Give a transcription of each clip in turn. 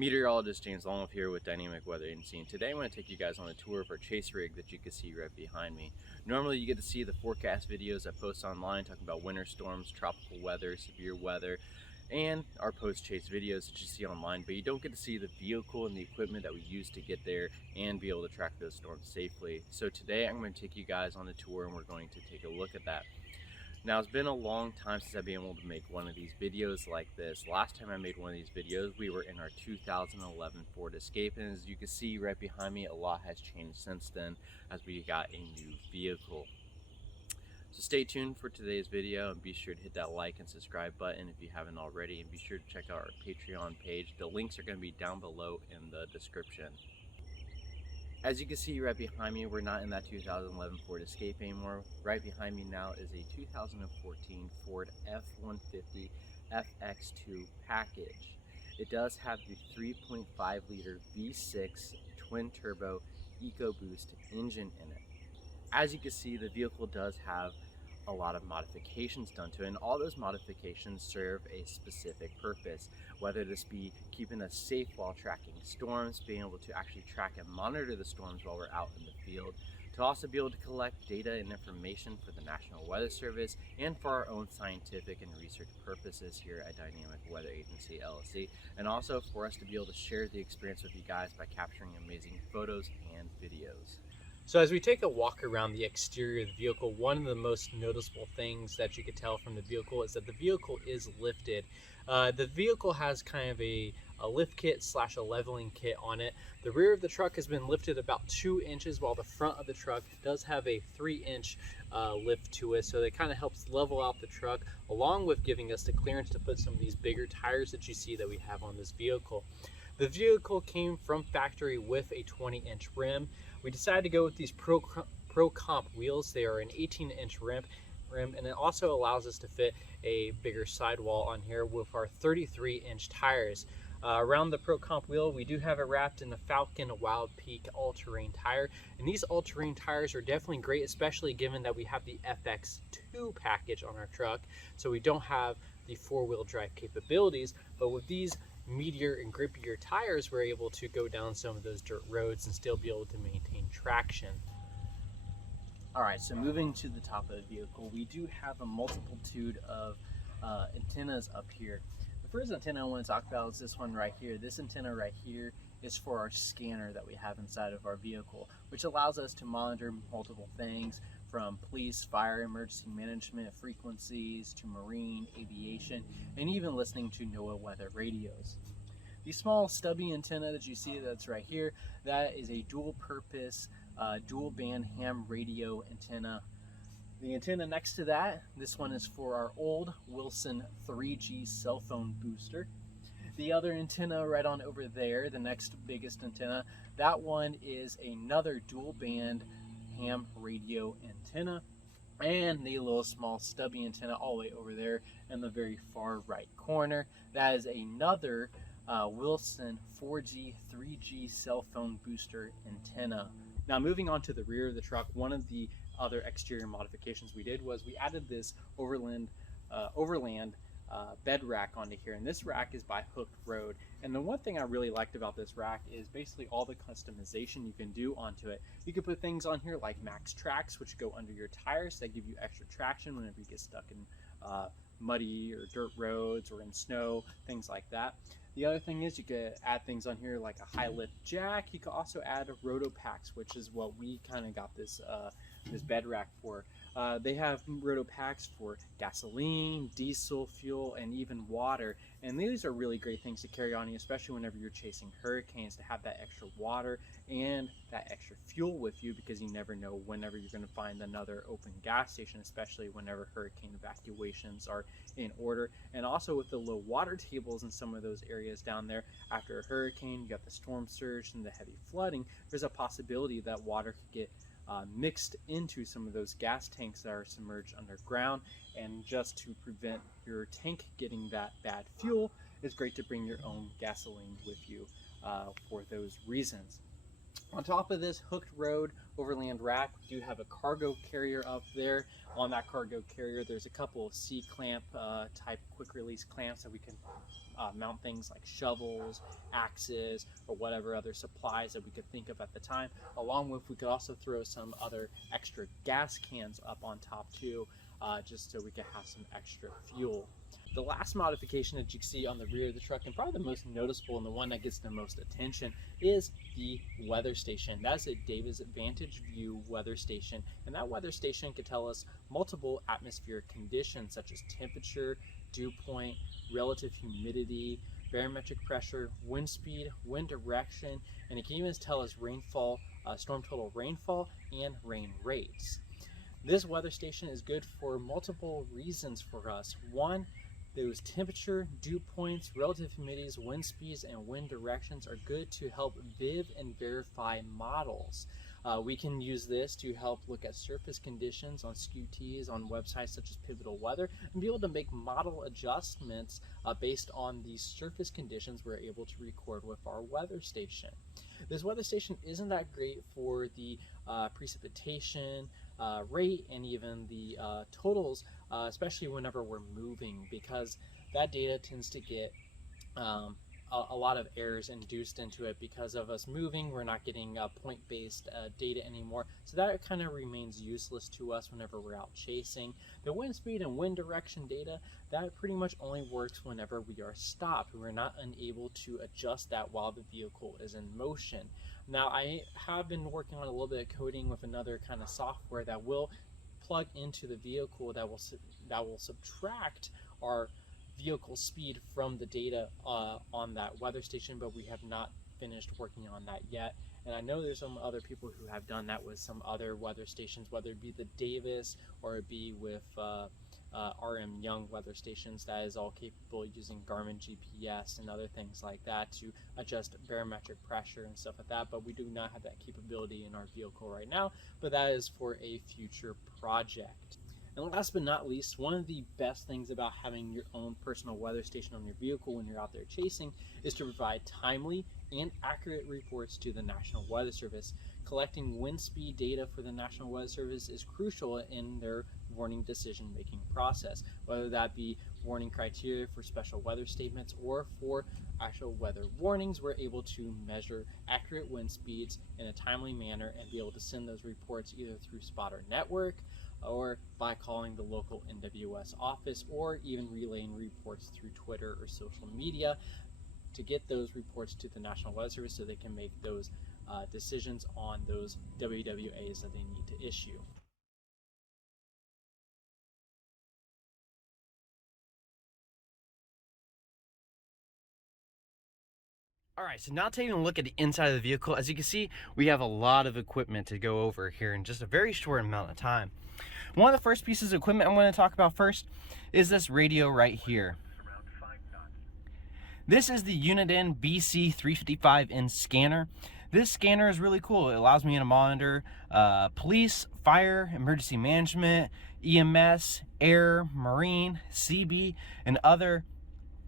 Meteorologist James Longwith here with Dynamic Weather Agency, and today I'm going to take you guys on a tour of our chase rig that you can see right behind me. Normally you get to see the forecast videos I post online talking about winter storms, tropical weather, severe weather, and our post-chase videos that you see online, but you don't get to see the vehicle and the equipment that we use to get there and be able to track those storms safely. So today I'm going to take you guys on a tour and we're going to take a look at that. Now, it's been a long time since I've been able to make one of these videos like this. Last time I made one of these videos, we were in our 2011 Ford Escape, and as you can see right behind me, a lot has changed since then as we got a new vehicle. So stay tuned for today's video and be sure to hit that like and subscribe button if you haven't already, and be sure to check out our Patreon page. The links are going to be down below in the description. As you can see right behind me, we're not in that 2011 Ford Escape anymore. Right behind me now is a 2014 Ford F-150 FX2 package. It does have the 3.5 liter V6 twin turbo EcoBoost engine in it. As you can see, the vehicle does have a lot of modifications done to it, and all those modifications serve a specific purpose, whether this be keeping us safe while tracking storms, being able to actually track and monitor the storms while we're out in the field, to also be able to collect data and information for the National Weather Service and for our own scientific and research purposes here at Dynamic Weather Agency LLC, and also for us to be able to share the experience with you guys by capturing amazing photos and videos. So as we take a walk around the exterior of the vehicle, one of the most noticeable things that you can tell from the vehicle is that the vehicle is lifted. The vehicle has kind of a lift kit / a leveling kit on it. The rear of the truck has been lifted about 2 inches, while the front of the truck does have a 3-inch lift to it. So that kind of helps level out the truck, along with giving us the clearance to put some of these bigger tires that you see that we have on this vehicle. The vehicle came from factory with a 20-inch rim. We decided to go with these Pro Comp wheels. They are an 18-inch rim, and it also allows us to fit a bigger sidewall on here with our 33-inch tires. Around the Pro Comp wheel, we do have it wrapped in the Falcon Wild Peak all-terrain tire, and these all-terrain tires are definitely great, especially given that we have the FX2 package on our truck, so we don't have the four-wheel drive capabilities, but with these meatier and grippier tires, we're able to go down some of those dirt roads and still be able to maintain traction. Alright, so moving to the top of the vehicle, we do have a multitude of antennas up here. The first antenna I want to talk about is this one right here. This antenna right here is for our scanner that we have inside of our vehicle, which allows us to monitor multiple things from police, fire, emergency management frequencies, to marine, aviation, and even listening to NOAA weather radios. The small stubby antenna that you see that's right here, that is a dual purpose, dual band ham radio antenna. The antenna next to that, this one is for our old Wilson 3G cell phone booster. The other antenna right on over there, the next biggest antenna, that one is another dual band ham radio antenna, and the little small stubby antenna all the way over there in the very far right corner, that is another Wilson 4G 3G cell phone booster antenna. Now moving on to the rear of the truck, one of the other exterior modifications we did was we added this overland bed rack onto here, and this rack is by Hook Road. And the one thing I really liked about this rack is basically all the customization you can do onto it. You can put things on here like max tracks, which go under your tires that give you extra traction whenever you get stuck in muddy or dirt roads or in snow, things like that. The other thing is you could add things on here like a high lift jack. You could also add roto packs, which is what we kind of got this bed rack for. They have roto packs for gasoline, diesel fuel, and even water, and these are really great things to carry on you, especially whenever you're chasing hurricanes, to have that extra water and that extra fuel with you, because you never know whenever you're going to find another open gas station, especially whenever hurricane evacuations are in order. And also with the low water tables in some of those areas down there, after a hurricane, you got the storm surge and the heavy flooding, there's a possibility that water could get mixed into some of those gas tanks that are submerged underground, and just to prevent your tank getting that bad fuel, it's great to bring your own gasoline with you for those reasons. On top of this hooked road overland rack, we do have a cargo carrier up there. On that cargo carrier, there's a couple of C-clamp type quick release clamps that we can mount things like shovels, axes, or whatever other supplies that we could think of at the time. Along with, we could also throw some other extra gas cans up on top too, just so we could have some extra fuel. The last modification that you can see on the rear of the truck, and probably the most noticeable and the one that gets the most attention, is the weather station. That's a Davis Vantage View weather station, and that weather station can tell us multiple atmospheric conditions such as temperature, dew point, relative humidity, barometric pressure, wind speed, wind direction, and it can even tell us rainfall, storm total rainfall, and rain rates. This weather station is good for multiple reasons for us. One, those temperature, dew points, relative humidities, wind speeds, and wind directions are good to help viv and verify models. We can use this to help look at surface conditions on SKUTs on websites such as Pivotal Weather and be able to make model adjustments based on the surface conditions we're able to record with our weather station. This weather station isn't that great for the precipitation rate and even the totals, especially whenever we're moving, because that data tends to get a lot of errors induced into it because of us moving. We're not getting point-based data anymore, so that kind of remains useless to us whenever we're out chasing. The wind speed and wind direction data, that pretty much only works whenever we are stopped. We're not unable to adjust that while the vehicle is in motion. Now, I have been working on a little bit of coding with another kind of software that will plug into the vehicle that will subtract our vehicle speed from the data on that weather station, but we have not finished working on that yet. And I know there's some other people who have done that with some other weather stations, whether it be the Davis or it be with RM Young weather stations that is all capable using Garmin GPS and other things like that to adjust barometric pressure and stuff like that, but we do not have that capability in our vehicle right now, but that is for a future project. And last but not least, one of the best things about having your own personal weather station on your vehicle when you're out there chasing is to provide timely and accurate reports to the National Weather Service. Collecting wind speed data for the National Weather Service is crucial in their warning decision-making process, whether that be warning criteria for special weather statements or for actual weather warnings. We're able to measure accurate wind speeds in a timely manner and be able to send those reports either through Spotter Network or by calling the local NWS office, or even relaying reports through Twitter or social media to get those reports to the National Weather Service so they can make those decisions on those WWAs that they need to issue. All right, so now taking a look at the inside of the vehicle, as you can see, we have a lot of equipment to go over here in just a very short amount of time. One of the first pieces of equipment I'm going to talk about first is this radio right here. This is the Uniden BC355N scanner. This scanner is really cool. It allows me to monitor police, fire, emergency management, EMS, air, marine, CB, and other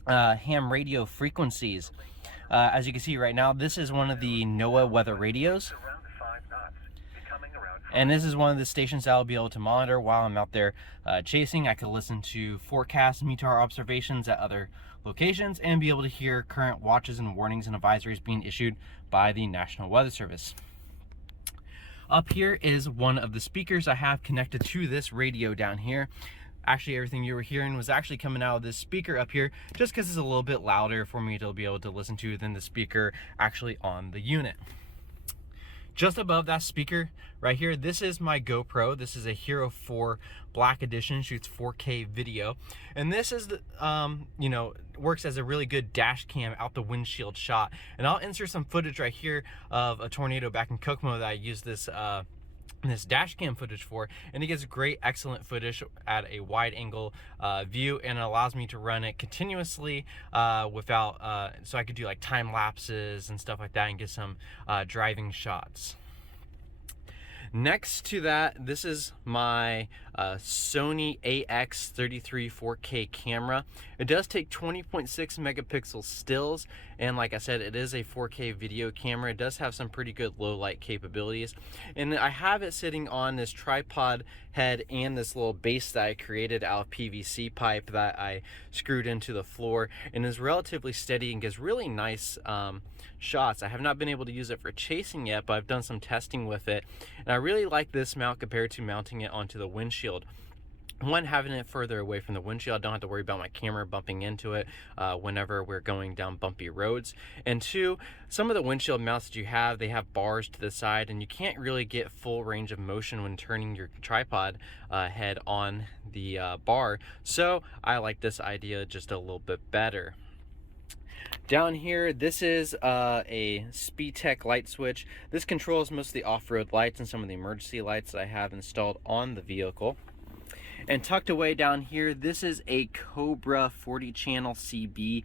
ham radio frequencies. As you can see right now, this is one of the NOAA weather radios. And this is one of the stations that I'll be able to monitor while I'm out there chasing. I could listen to forecasts, meteor observations at other locations, and be able to hear current watches and warnings and advisories being issued by the National Weather Service. Up here is one of the speakers I have connected to this radio down here. Actually, everything you were hearing was actually coming out of this speaker up here, just because it's a little bit louder for me to be able to listen to than the speaker actually on the unit. Just above that speaker right here, this is my GoPro. This is a Hero 4 Black Edition, shoots 4K video. And this is, works as a really good dash cam out the windshield shot. And I'll insert some footage right here of a tornado back in Kokomo that I used this dash cam footage for, and it gets great, excellent footage at a wide angle view, and it allows me to run it continuously without, so I could do like time lapses and stuff like that and get some driving shots. Next to that, this is my Sony AX33 4K camera. It does take 20.6 megapixel stills, and like I said, it is a 4K video camera. It does have some pretty good low light capabilities, and I have it sitting on this tripod head and this little base that I created out of PVC pipe that I screwed into the floor, and is relatively steady and gives really nice shots. I have not been able to use it for chasing yet, but I've done some testing with it, and I really like this mount compared to mounting it onto the windshield. One, having it further away from the windshield, I don't have to worry about my camera bumping into it whenever we're going down bumpy roads. And two, some of the windshield mounts that you have, they have bars to the side, and you can't really get full range of motion when turning your tripod head on the bar. So I like this idea just a little bit better. Down here, this is a SpeedTech light switch. This controls most of the off-road lights and some of the emergency lights that I have installed on the vehicle. And tucked away down here, this is a Cobra 40 channel CB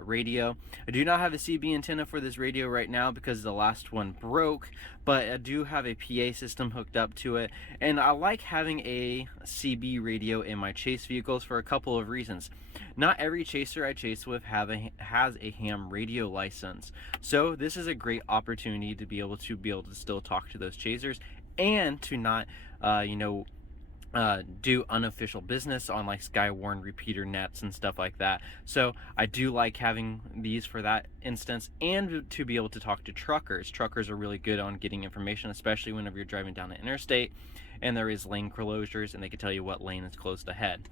radio. I do not have a CB antenna for this radio right now because the last one broke, but I do have a PA system hooked up to it, and I like having a CB radio in my chase vehicles for a couple of reasons. Not every chaser I chase with has a ham radio license, so this is a great opportunity to be able to still talk to those chasers and to not do unofficial business on like Skywarn repeater nets and stuff like that. So I do like having these for that instance, and to be able to talk to truckers. Truckers are really good on getting information, especially whenever you're driving down the interstate and there is lane closures and they can tell you what lane is closed ahead.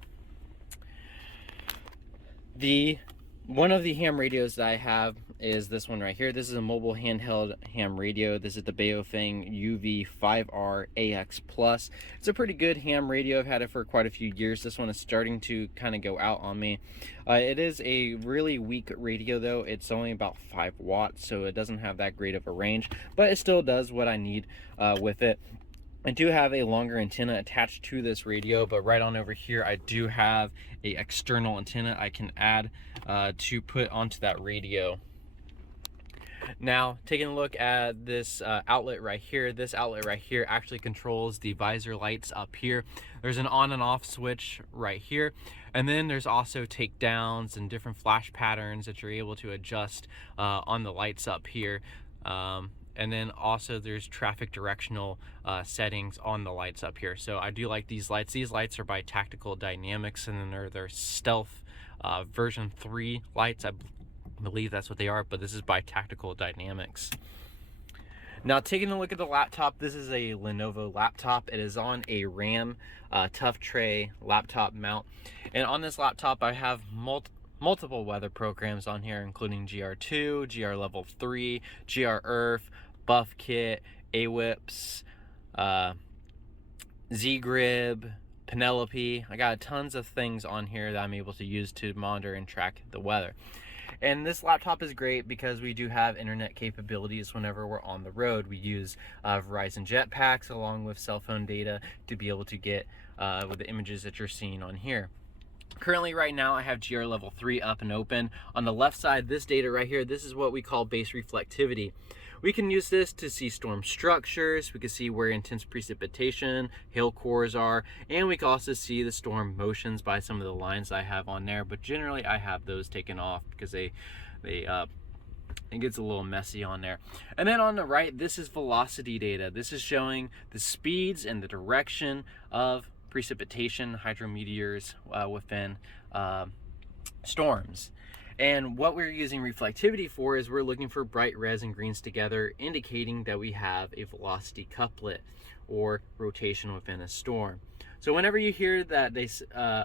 One of the ham radios that I have is this one right here. This is a mobile handheld ham radio. This is the Baofeng UV5R AX Plus. It's a pretty good ham radio. I've had it for quite a few years. This one is starting to kind of go out on me. It is a really weak radio though. It's only about 5 watts, so it doesn't have that great of a range, but it still does what I need with it. I do have a longer antenna attached to this radio, but right on over here I do have a external antenna I can add to put onto that radio. Now, taking a look at this outlet right here, this outlet right here actually controls the visor lights up here. There's an on and off switch right here, and then there's also takedowns and different flash patterns that you're able to adjust on the lights up here. And then also there's traffic directional settings on the lights up here. So I do like these lights. These lights are by Tactical Dynamics, and then they're Stealth version 3 lights. I believe that's what they are, but this is by Tactical Dynamics. Now, taking a look at the laptop, this is a Lenovo laptop. It is on a RAM Tough Tray laptop mount, and on this laptop I have multiple weather programs on here, including GR2, GR Level 3, GR Earth, Buff Kit, AWIPS, ZGrib, Penelope. I got tons of things on here that I'm able to use to monitor and track the weather. And this laptop is great because we do have internet capabilities whenever we're on the road. We use Verizon Jetpacks along with cell phone data to be able to get with the images that you're seeing on here. Currently right now I have GR Level 3 up and open. On the left side, this data right here, this is what we call base reflectivity. We can use this to see storm structures, we can see where intense precipitation, hail cores are, and we can also see the storm motions by some of the lines I have on there, but generally I have those taken off because it gets a little messy on there. And then on the right, this is velocity data. This is showing the speeds and the direction of precipitation, hydrometeors within storms. And what we're using reflectivity for is we're looking for bright reds and greens together, indicating that we have a velocity couplet or rotation within a storm. So whenever you hear that they,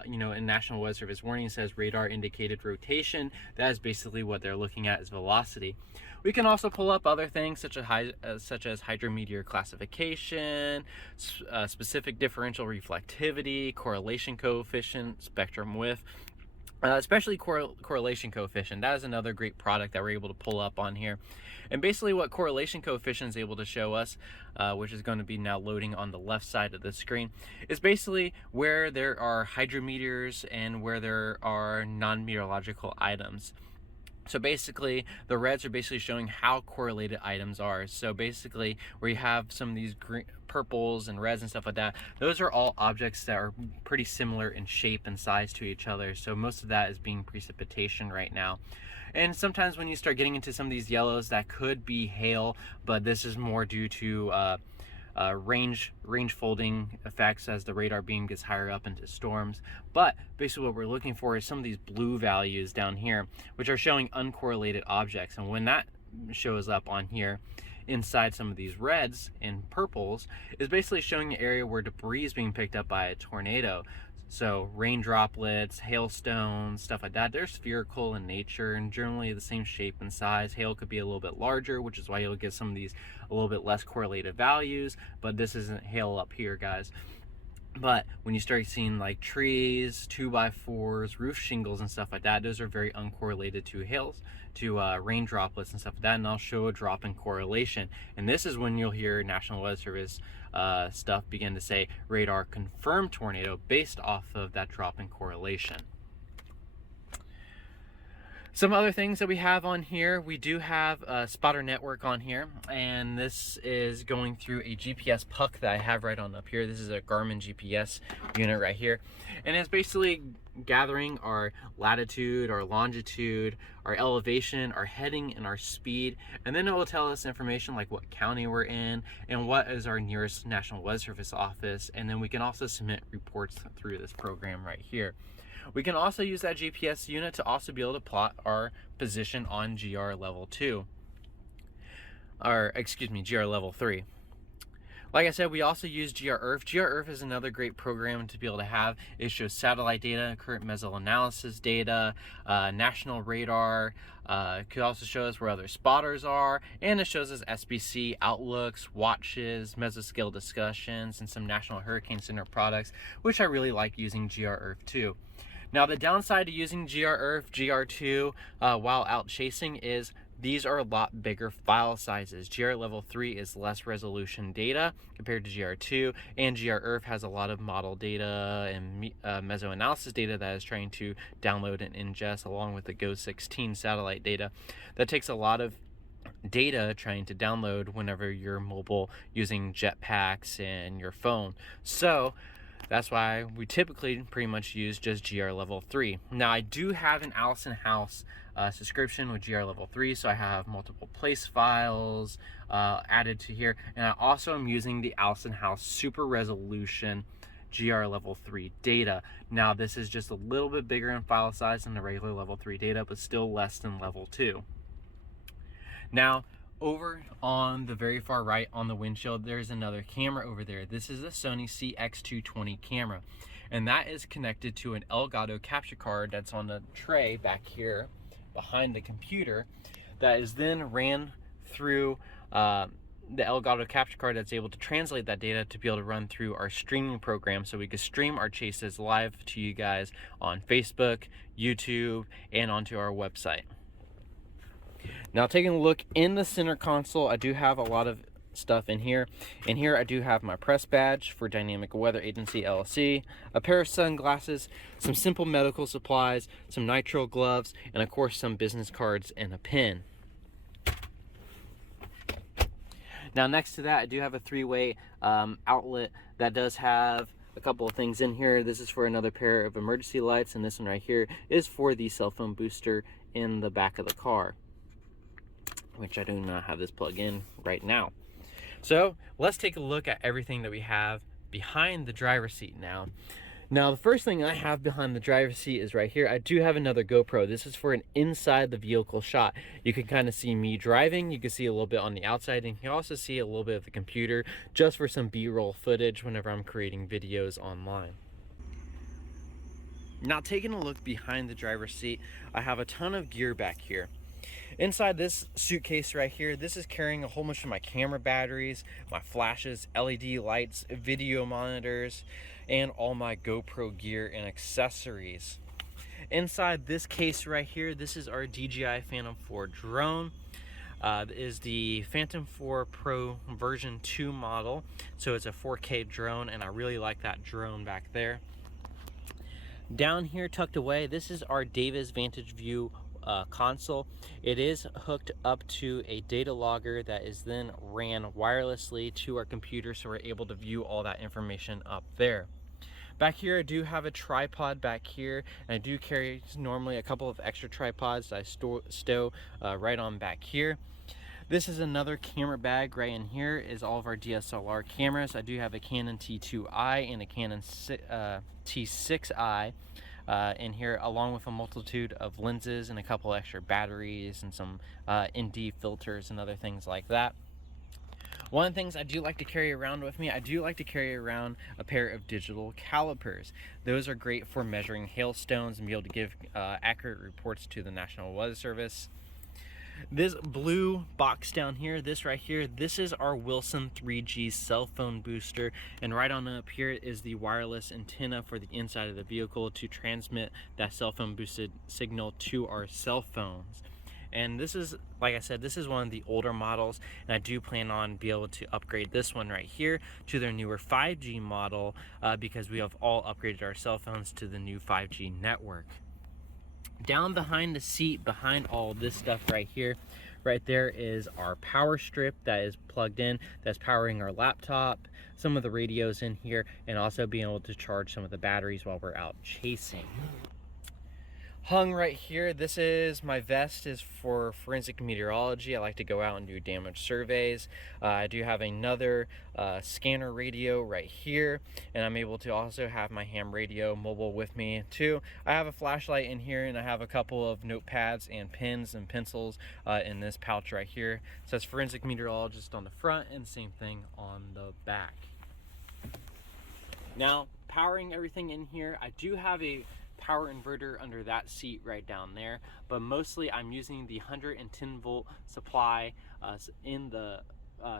in National Weather Service warning says radar indicated rotation, that is basically what they're looking at is velocity. We can also pull up other things such as hydrometeor classification, specific differential reflectivity, correlation coefficient, spectrum width. Especially correlation coefficient. That is another great product that we're able to pull up on here. And basically what correlation coefficient is able to show us, which is going to be now loading on the left side of the screen, is basically where there are hydrometeors and where there are non-meteorological items. So basically, the reds are basically showing how correlated items are. So basically, where you have some of these green, purples and reds and stuff like that, those are all objects that are pretty similar in shape and size to each other. So most of that is being precipitation right now. And sometimes when you start getting into some of these yellows, that could be hail, but this is more due to range folding effects as the radar beam gets higher up into storms. But basically what we're looking for is some of these blue values down here, which are showing uncorrelated objects. And when that shows up on here inside some of these reds and purples, is basically showing an area where debris is being picked up by a tornado. So rain droplets, hailstones, stuff like that, they're spherical in nature and generally the same shape and size. Hail could be a little bit larger, which is why you'll get some of these a little bit less correlated values, but this isn't hail up here, guys. But when you start seeing like trees, 2x4s, roof shingles and stuff like that, those are very uncorrelated to hails, to rain droplets and stuff like that, and I'll show a drop in correlation. And this is when you'll hear National Weather Service stuff begin to say radar confirmed tornado based off of that drop in correlation. Some other things that we have on here, we do have a spotter network on here, and this is going through a GPS puck that I have right on up here. This is a Garmin GPS unit right here, and it's basically gathering our latitude, our longitude, our elevation, our heading, and our speed, and then it will tell us information like what county we're in and what is our nearest National Weather Service office, and then we can also submit reports through this program right here. We can also use that GPS unit to also be able to plot our position on GR level 2, or excuse me, GR level 3. Like I said, we also use GR-EARTH. GR-EARTH is another great program to be able to have. It shows satellite data, current mesoanalysis data, national radar. It could also show us where other spotters are, and it shows us SBC outlooks, watches, mesoscale discussions, and some National Hurricane Center products, which I really like using GR-EARTH too. Now the downside to using GR-EARTH, GR2 while out chasing is these are a lot bigger file sizes. GR level 3 is less resolution data compared to GR2, and GR-EARTH has a lot of model data and mesoanalysis data that is trying to download and ingest along with the GO16 satellite data. That takes a lot of data trying to download whenever you're mobile using jetpacks and your phone. So that's why we typically pretty much use just GR level 3. Now I do have an Allison House subscription with GR level 3, so I have multiple place files added to here, and I also am using the Allison House super resolution GR level 3 data. Now this is just a little bit bigger in file size than the regular level 3 data, but still less than level 2. Now over on the very far right on the windshield, there's another camera over there. This is a Sony CX220 camera, and that is connected to an Elgato capture card that's on the tray back here behind the computer, that is then ran through the Elgato capture card that's able to translate that data to be able to run through our streaming program, so we can stream our chases live to you guys on Facebook, YouTube, and onto our website. Now taking a look in the center console, I do have a lot of stuff in here. In here I do have my press badge for Dynamic Weather Agency LLC, a pair of sunglasses, some simple medical supplies, some nitrile gloves, and of course some business cards and a pen. Now next to that I do have a three-way outlet that does have a couple of things in here. This is for another pair of emergency lights, and this one right here is for the cell phone booster in the back of the car, which I do not have this plug in right now. So let's take a look at everything that we have behind the driver's seat now. Now the first thing I have behind the driver's seat is right here. I do have another GoPro. This is for an inside the vehicle shot. You can kind of see me driving. You can see a little bit on the outside, and you can also see a little bit of the computer just for some B-roll footage whenever I'm creating videos online. Now taking a look behind the driver's seat, I have a ton of gear back here. Inside this suitcase right here, this is carrying a whole bunch of my camera batteries, my flashes, LED lights, video monitors, and all my GoPro gear and accessories. Inside this case right here, this is our DJI Phantom 4 drone. Is the Phantom 4 Pro version 2 model. So it's a 4K drone, and I really like that drone back there. Down here tucked away, this is our Davis Vantage View console. It is hooked up to a data logger that is then ran wirelessly to our computer, so we're able to view all that information up there. Back here I do have a tripod back here, and I do carry normally a couple of extra tripods that I stow right on back here. This is another camera bag. Right in here is all of our DSLR cameras. I do have a Canon T2i and a Canon T6i in here, along with a multitude of lenses and a couple extra batteries and some ND filters and other things like that. One of the things I do like to carry around with me, I do like to carry around a pair of digital calipers. Those are great for measuring hailstones and be able to give accurate reports to the National Weather Service. This blue box down here, this right here, this is our Wilson 3G cell phone booster, and right on up here is the wireless antenna for the inside of the vehicle to transmit that cell phone boosted signal to our cell phones. And this is, like I said, this is one of the older models, and I do plan on being able to upgrade this one right here to their newer 5G model because we have all upgraded our cell phones to the new 5G network. Down behind the seat, behind all this stuff right here, right there is our power strip that is plugged in, that's powering our laptop, some of the radios in here, and also being able to charge some of the batteries while we're out chasing. Hung right here, this is my vest, is for forensic meteorology. I like to go out and do damage surveys. I do have another scanner radio right here, and I'm able to also have my ham radio mobile with me too. I have a flashlight in here, and I have a couple of notepads and pens and pencils in this pouch right here. It says forensic meteorologist on the front, and same thing on the back. Now, powering everything in here, I do have a power inverter under that seat right down there, but mostly I'm using the 110 volt supply in the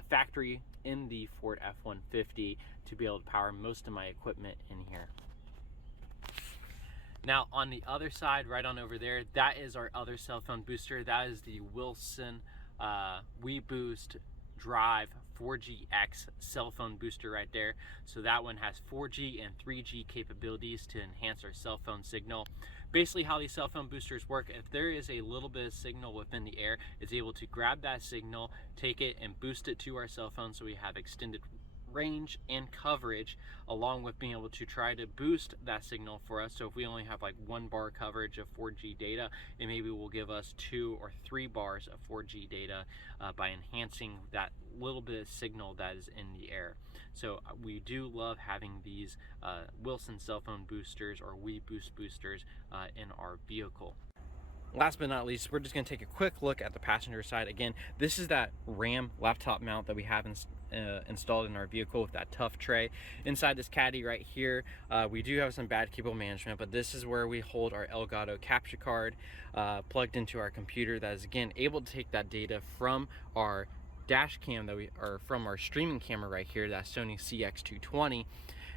factory in the Ford F-150 to be able to power most of my equipment in here. Now on the other side, right on over there, that is our other cell phone booster. That is the Wilson WeBoost Drive 4GX cell phone booster right there. So that one has 4G and 3G capabilities to enhance our cell phone signal. Basically how these cell phone boosters work, if there is a little bit of signal within the air, it's able to grab that signal, take it and boost it to our cell phone so we have extended range and coverage, along with being able to try to boost that signal for us. So if we only have like 1 bar coverage of 4G data, it maybe will give us 2 or 3 bars of 4G data by enhancing that little bit of signal that is in the air. So we do love having these Wilson cell phone boosters or WeBoost boosters in our vehicle. Last but not least, we're just going to take a quick look at the passenger side. Again, this is that RAM laptop mount that we have installed in our vehicle with that tough tray. Inside this caddy right here, we do have some bad cable management, but this is where we hold our Elgato capture card plugged into our computer that is, again, able to take that data from our dash cam from our streaming camera right here, that Sony CX220,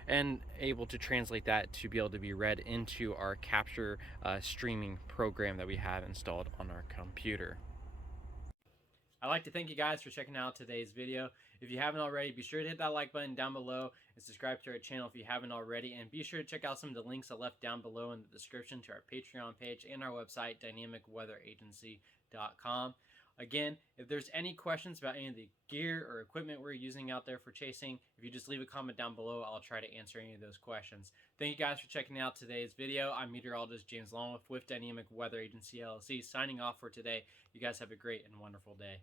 and able to translate that to be able to be read into our capture streaming program that we have installed on our computer. I'd like to thank you guys for checking out today's video. If you haven't already, be sure to hit that like button down below and subscribe to our channel if you haven't already, and be sure to check out some of the links I left down below in the description to our Patreon page and our website, dynamicweatheragency.com. Again, if there's any questions about any of the gear or equipment we're using out there for chasing, if you just leave a comment down below, I'll try to answer any of those questions. Thank you guys for checking out today's video. I'm meteorologist James Longwith with Dynamic Weather Agency LLC, signing off for today. You guys have a great and wonderful day.